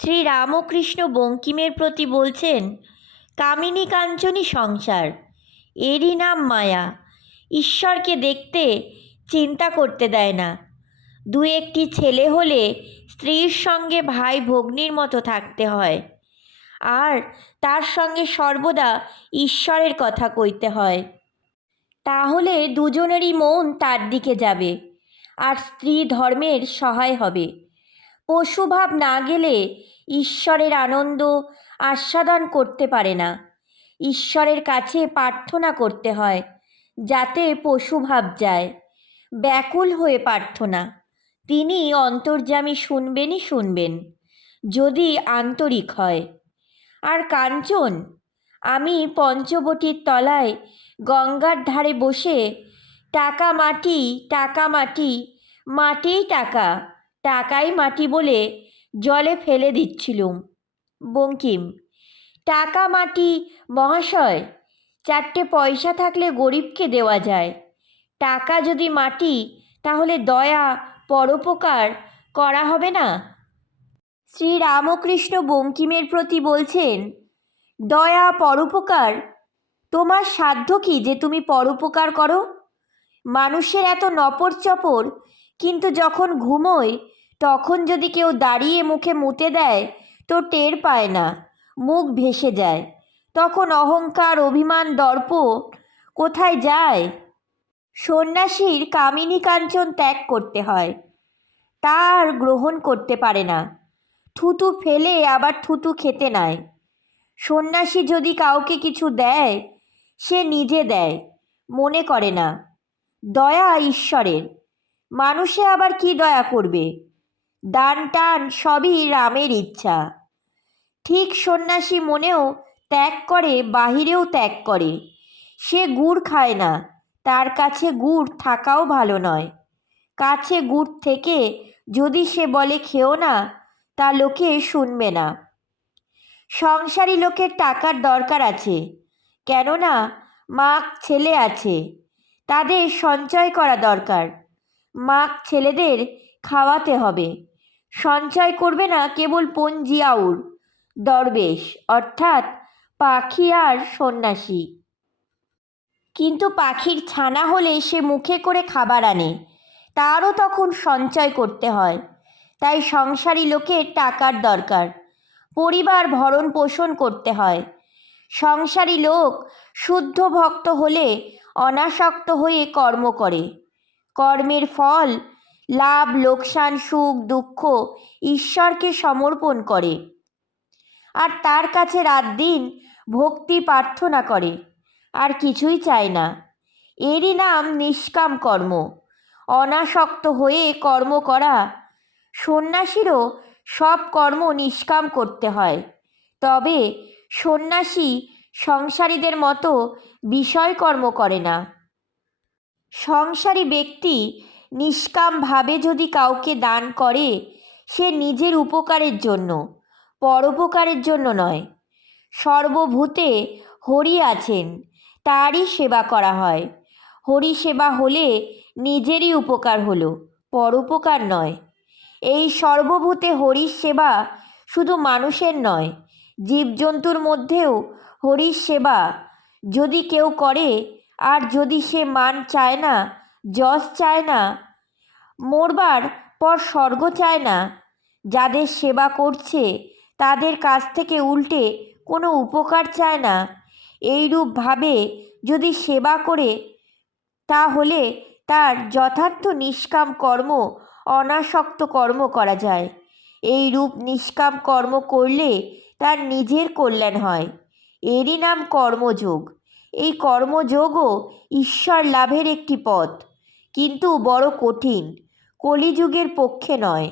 শ্রী রামকৃষ্ণ বঙ্কিমের প্রতি বলছেন, কামিনী কাঞ্চনী সংসার, এরই নাম মায়া। ঈশ্বরকে দেখতে চিন্তা করতে দেয় না। দু একটি ছেলে হলে স্ত্রীর সঙ্গে ভাই ভগ্নির মতো থাকতে হয়। আর তার সঙ্গে সর্বদা ঈশ্বরের কথা কইতে হয়। তাহলে দুজনেরই মন তার দিকে যাবে। আর স্ত্রী ধর্মের সহায় হবে। পশুভাব না গেলে ঈশ্বরের আনন্দ আস্বাদন করতে পারে না। ঈশ্বরের কাছে প্রার্থনা করতে হয়, যাতে পশুভাব যায়। ব্যাকুল হয়ে প্রার্থনা, তিনি অন্তর্যামী শুনবেনই শুনবেন, যদি আন্তরিক হয়। আর কাঞ্চন, আমি পঞ্চবটির তলায় গঙ্গার ধারে বসে টাকা মাটি টাকা মাটি, মাটিই টাকা টাকাই মাটি বলে জলে ফেলে দিচ্ছিলুম। বঙ্কিম, টাকা মাটি মহাশয়, চারটে পয়সা থাকলে গরিবকে দেওয়া যায়। টাকা যদি মাটি, তাহলে দয়া, পরোপকার করা হবে না? শ্রী রামকৃষ্ণ বঙ্কিমের প্রতি বলছেন, দয়া, পরোপকার, তোমার সাধ্য কি যে তুমি পরোপকার করো? মানুষের এত নপর চপর, কিন্তু যখন ঘুমোয় তখন যদি কেউ দাঁড়িয়ে মুখে মুতে দেয়, তো টের পায় না, মুখ ভেসে যায়। তখন অহংকার, অভিমান দর্প কোথায় যায়? সন্ন্যাসীর কামিনী কাঞ্চন ত্যাগ করতে হয় তার গ্রহণ করতে পারে না। থুতু ফেলে আবার থুতু খেতে নাই সন্ন্যাসী যদি কাউকে কিছু দেয়, সে নিজে দেয়, মনে করে না। দয়া ঈশ্বরের। মানুষে আবার কি দয়া করবে? দান টান সবই রামের ইচ্ছা। ঠিক সন্ন্যাসী মনেও ত্যাগ করে, বাহিরেও ত্যাগ করে। সে গুড় খায় না, তার কাছে গুড় থাকাও ভালো নয়। কাছে গুড় থেকে যদি সে বলে, খেও না তা লোকে শুনবে না। সংসারী লোকের টাকার দরকার আছে। কেননা, মাক ছেলে আছে, তাদের সঞ্চয় করা দরকার। মাক ছেলেদের খাওয়াতে হবে। সঞ্চয় করবে না কেবল পঞ্জি আউর দরবেশ, অর্থাৎ পাখি আর সন্ন্যাসী। কিন্তু পাখির ছানা হলে সে মুখে করে খাবার আনে। তারও তখন সঞ্চয় করতে হয়। তাই সংসারী লোকের টাকার দরকার। পরিবার ভরণ পোষণ করতে হয়। সংসারী লোক শুদ্ধ ভক্ত হলে অনাসক্ত হয়ে কর্ম করে। কর্মের ফল লাভ, লোকসান, সুখ, দুঃখ ঈশ্বরকে সমর্পণ করে। আর তার কাছে রাত দিন ভক্তি প্রার্থনা করে, আর কিছুই চায় না। এরই নাম নিষ্কাম কর্ম। অনাসক্ত হয়ে কর্ম করা। সন্ন্যাসীরও সব কর্ম নিষ্কাম করতে হয়। তবে সন্ন্যাসী সংসারীদের মতো বিষয়কর্ম করে না। সংসারী ব্যক্তি নিষ্কামভাবে যদি কাউকে দান করে, সে নিজের উপকারের জন্য, পরোপকারের জন্য নয়। সর্বভূতে হরি আছেন, তারই সেবা করা হয়। হরি সেবা হলে নিজেরই উপকার হলো, পরোপকার নয়। এই সর্বভূতে হরির সেবা শুধু মানুষের নয়, জীবজন্তুর মধ্যেও হরির সেবা যদি কেউ করে, আর যদি সে মান চায় না, যশ চায় না মরবার পর স্বর্গ চায় না। যাদের সেবা করছে, তাদের কাছ থেকে উল্টে কোনো উপকার চায় না। এইরূপভাবে যদি সেবা করে, তাহলে তার যথার্থ নিষ্কাম কর্ম অনাসক্ত কর্ম করা যায়। এই রূপ নিষ্কাম কর্ম করলে তার নিজের কল্যাণ হয়। এরই নাম কর্মযোগ। এই কর্মযোগও ঈশ্বর লাভের একটি পথ, কিন্তু বড় কঠিন। কলিযুগের পক্ষে নয়।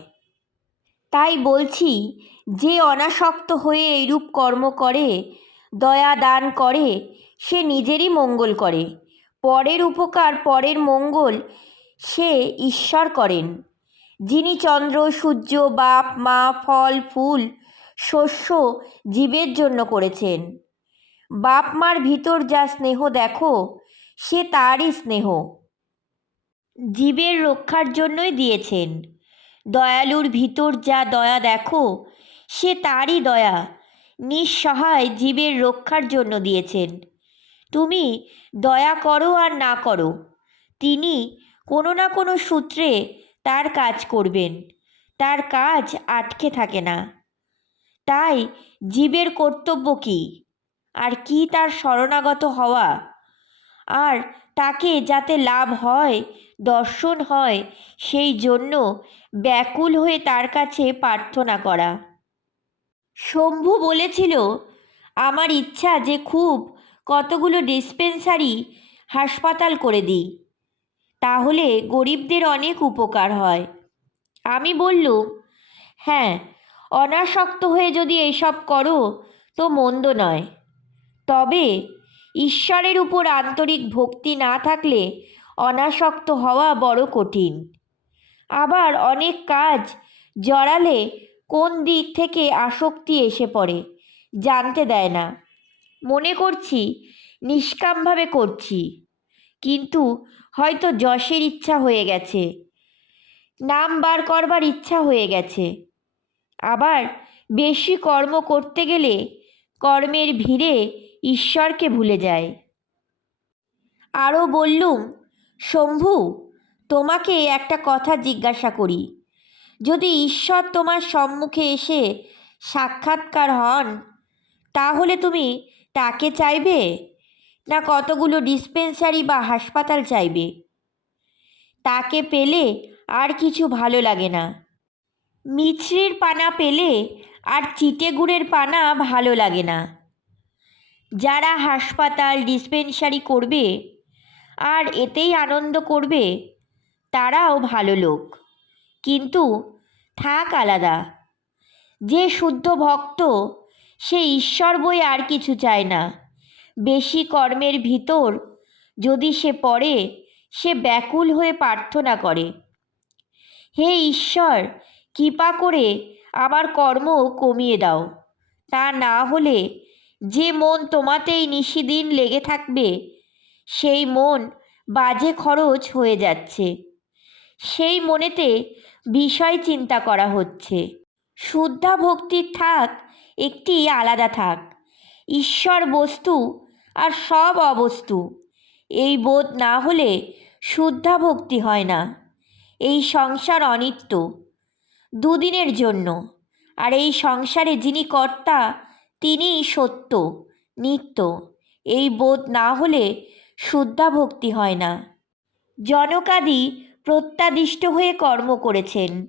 তাই বলছি, যে অনাসক্ত হয়ে এইরূপ কর্ম করে, দয়া দান করে, সে নিজেরই মঙ্গল করে। পরের উপকার, পরের মঙ্গল সে ঈশ্বর করেন। যিনি চন্দ্র, সূর্য, বাপ, মা, ফল, ফুল, শস্য জীবের জন্য করেছেন। বাপ মার ভিতর যা স্নেহ দেখো, সে তারই স্নেহ। জীবের রক্ষার জন্যই দিয়েছেন। দয়ালুর ভিতর যা দয়া দেখো, সে তারই দয়া। নিঃসহায় জীবের রক্ষার জন্য দিয়েছেন। তুমি দয়া করো আর না করো। তিনি কোনো না কোনো সূত্রে তার কাজ করবেন। তার কাজ আটকে থাকে না। তাই জীবের কর্তব্য কী? আর কি তার শরণাগত হওয়া? আর তাকে যাতে লাভ হয়, দর্শন হয়, সেই জন্য ব্যাকুল হয়ে তার কাছে প্রার্থনা করা। শম্ভু বলেছিল, আমার ইচ্ছা যে খুব কতগুলো ডিসপেন্সারি হাসপাতাল করে দিই, তাহলে গরিবদের অনেক উপকার হয়। আমি বললুম হ্যাঁ অনাসক্ত হয়ে যদি এইসব করো, তো মন্দ নয়। তবে ঈশ্বরের উপর আন্তরিক ভক্তি না থাকলে অনাসক্ত হওয়া বড় কঠিন। আবার অনেক কাজ জড়ালে কোন দিক থেকে আসক্তি এসে পড়ে জানতে দেয় না। মনে করছি, নিষ্কামভাবে করছি, কিন্তু হয়তো যশের ইচ্ছা হয়ে গেছে, নাম বার করবার ইচ্ছা হয়ে গেছে। আবার বেশি কর্ম করতে গেলে কর্মের ভিড়ে ঈশ্বরকে ভুলে যায়। আরও বললুম, শম্ভু, তোমাকে একটা কথা জিজ্ঞাসা করি। যদি ঈশ্বর তোমার সম্মুখে এসে সাক্ষাৎকার হন, তাহলে তুমি তাকে চাইবে? না কতগুলো ডিসপেন্সারি বা হাসপাতাল চাইবে? তাকে পেলে আর কিছু ভালো লাগে না। মিছরির পানা পেলে আর চিটেগুড়ের পানা ভালো লাগে না। যারা হাসপাতাল ডিসপেন্সারি করবে আর এতেই আনন্দ করবে, তারাও ভালো লোক। কিন্তু থাক আলাদা, যে শুদ্ধ ভক্ত, সে ঈশ্বর বই আর কিছু চায় না। বেশি কর্মের ভিতর যদি সে পড়ে, সে ব্যাকুল হয়ে প্রার্থনা করে। হে ঈশ্বর, কৃপা করে আমার কর্ম কমিয়ে দাও। তা না হলে যে মন তোমাতেই নিশিদিন লেগে থাকবে, সেই মন বাজে খরচ হয়ে যাচ্ছে। সেই মনেতে বিষয় চিন্তা করা হচ্ছে। শুদ্ধা ভক্তির থাক, একটি আলাদা থাক। ঈশ্বর বস্তু আর সব অবস্তু। এই বোধ না হলে শুদ্ধা ভক্তি হয় না। এই সংসার অনিত্য। দুদিনের জন্য। আর এই সংসারে যিনি কর্তা তিনিই সত্য, নিত্য। এই বোধ না হলে শুদ্ধা ভক্তি হয় না। জনকাদি প্রত্যাদিষ্ট হয়ে কর্ম করেছেন।